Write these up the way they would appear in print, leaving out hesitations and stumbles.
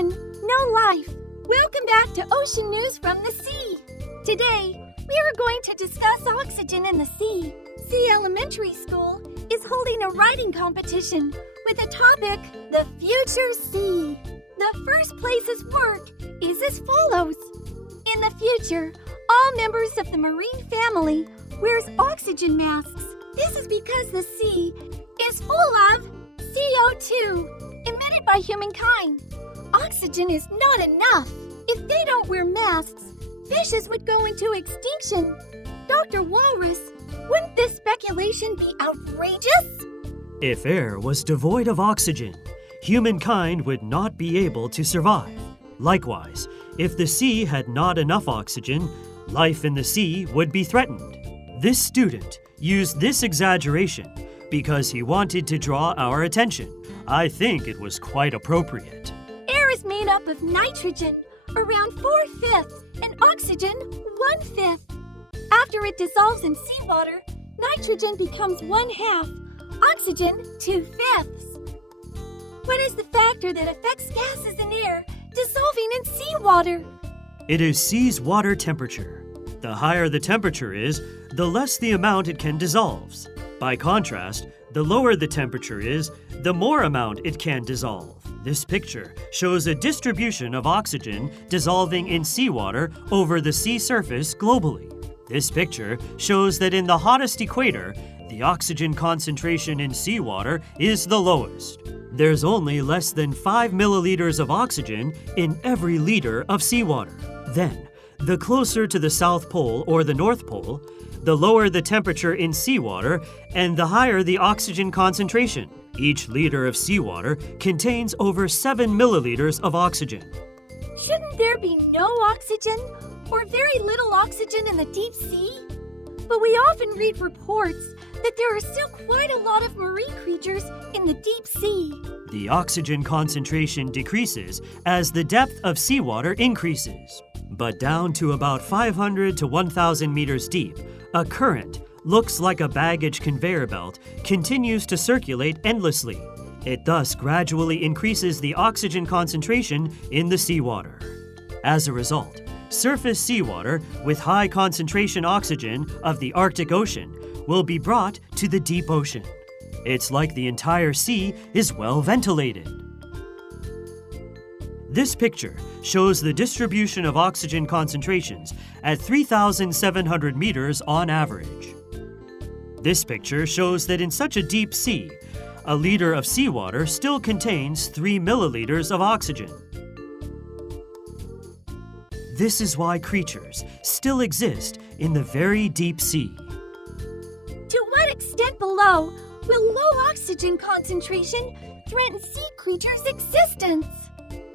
ocean, no life. Welcome back to Ocean News from the Sea. Today, we are going to discuss oxygen in the sea. Sea Elementary School is holding a writing competition with the topic, the future sea. The first place's work is as follows. In the future, all members of the marine family wears oxygen masks. This is because the sea is full of CO2 emitted by humankind. Oxygen is not enough. If they don't wear masks, fishes would go into extinction. Dr. Walrus, wouldn't this speculation be outrageous? If air was devoid of oxygen, humankind would not be able to survive. Likewise, if the sea had not enough oxygen, life in the sea would be threatened. This student used this exaggeration because he wanted to draw our attention. I think it was quite appropriate. Air is made up of nitrogen, around 4/5, and oxygen, 1/5. After it dissolves in seawater, nitrogen becomes 1/2, oxygen 2/5. What is the factor that affects gases in air dissolving in seawater? It is sea's water temperature. The higher the temperature is, the less the amount it can dissolve. By contrast, the lower the temperature is, the more amount it can dissolve. This picture shows a distribution of oxygen dissolving in seawater over the sea surface globally. This picture shows that in the hottest equator, the oxygen concentration in seawater is the lowest. There's only less than 5 milliliters of oxygen in every liter of seawater. Then, the closer to the South Pole or the North Pole, the lower the temperature in seawater and the higher the oxygen concentration. Each liter of seawater contains over 7 milliliters of oxygen. Shouldn't there be no oxygen or very little oxygen in the deep sea? But we often read reports that there are still quite a lot of marine creatures in the deep sea. The oxygen concentration decreases as the depth of seawater increases. But down to about 500 to 1,000 meters deep, a current, looks like a baggage conveyor belt, continues to circulate endlessly. It thus gradually increases the oxygen concentration in the seawater. As a result, surface seawater with high concentration oxygen of the Arctic Ocean will be brought to the deep ocean. It's like the entire sea is well ventilated. This picture shows the distribution of oxygen concentrations at 3,700 meters on average. This picture shows that in such a deep sea, a liter of seawater still contains 3 milliliters of oxygen. This is why creatures still exist in the very deep sea. To what extent below will low oxygen concentration threaten sea creatures' existence?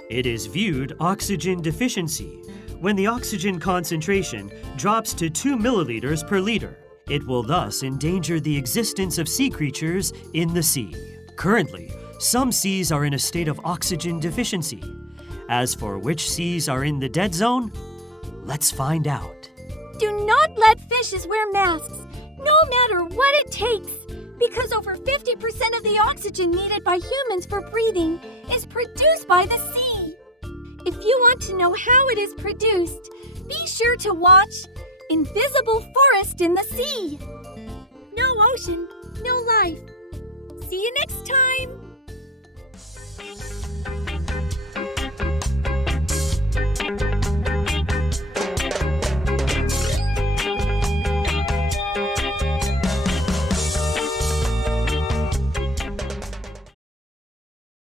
It is viewed oxygen deficiency when the oxygen concentration drops to 2 milliliters per liter. It will thus endanger the existence of sea creatures in the sea. Currently, some seas are in a state of oxygen deficiency. As for which seas are in the dead zone, let's find out. Do not let fishes wear masks, no matter what it takes, because over 50% of the oxygen needed by humans for breathing is produced by the sea. If you want to know how it is produced, be sure to watch Invisible Forest in the Sea. No ocean, no life. See you next time.